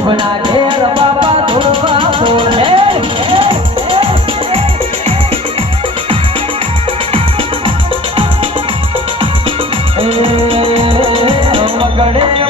શુભના ઘેર બાપા ધોળવા બોલે મગડે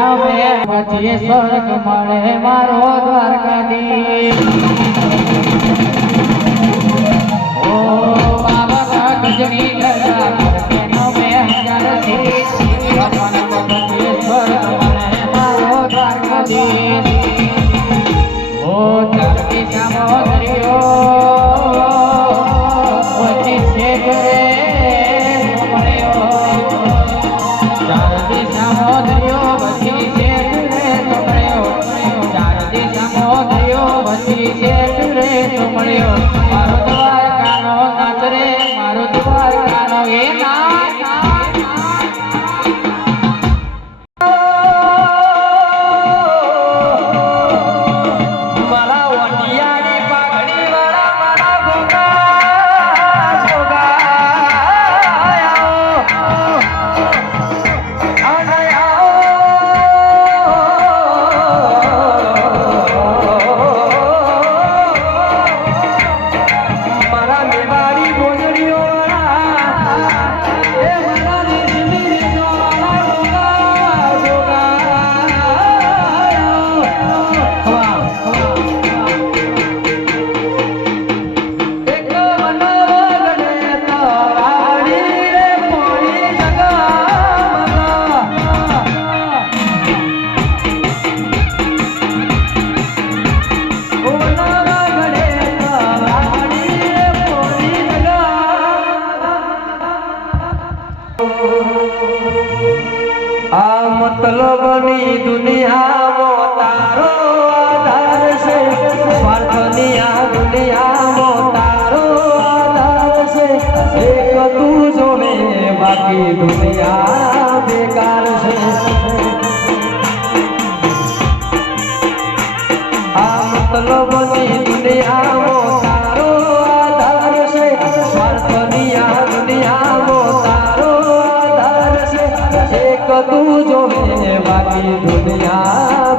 નવે પછી સ્વર્ગ મળે મારો દ્વારકાધી ઓ બાબા ગજની ધજા આ મતલબની દુનિયામાં તારો આધાર છે. સ્વાર્થની આ તું જોડે બાકી દુનિયા.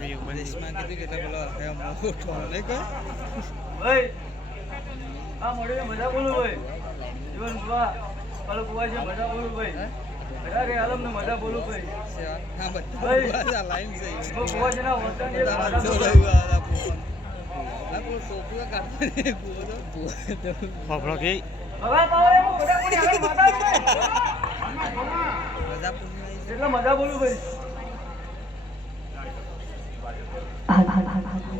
ભાઈ આ મળીને મજા બોલું ભાઈ જીવન બુવા પાલો બુવા છે મજા બોલું ભાઈ આલમ ને મજા બોલું ભાઈ હું. બુવા છે ના વર્તન છે મજા બોલું ભાઈ. ફફડો કે? ભગવાન પાવર એમ 害怕害怕害怕